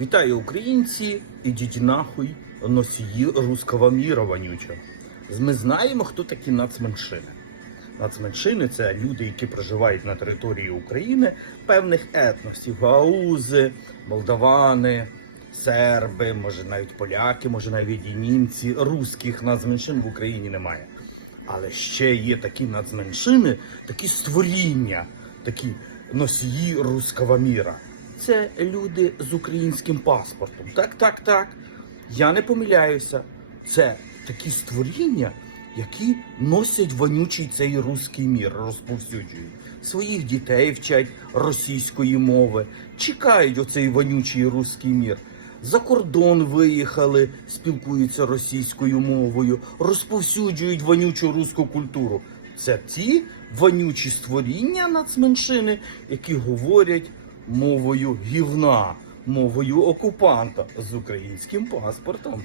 Вітаю українці, ідіть нахуй, носії руского міра вонючого. Ми знаємо, хто такі нацменшини. Нацменшини це люди, які проживають на території України певних етносів: гаузи, молдавани, серби, може навіть поляки, може навіть і німці. Руських нацменшин в Україні немає. Але ще є такі нацменшини, такі створіння, такі носії руского міра. Це люди з українським паспортом. Так, так, так. Я не помиляюся. Це такі створіння, які носять вонючий цей руський мір, розповсюджують. Своїх дітей вчать російської мови, чекають оцей вонючий руський мір. За кордон виїхали, спілкуються російською мовою, розповсюджують вонючу руську культуру. Це ті вонючі створіння нацменшини, які говорять мовою гівна, мовою окупанта з українським паспортом.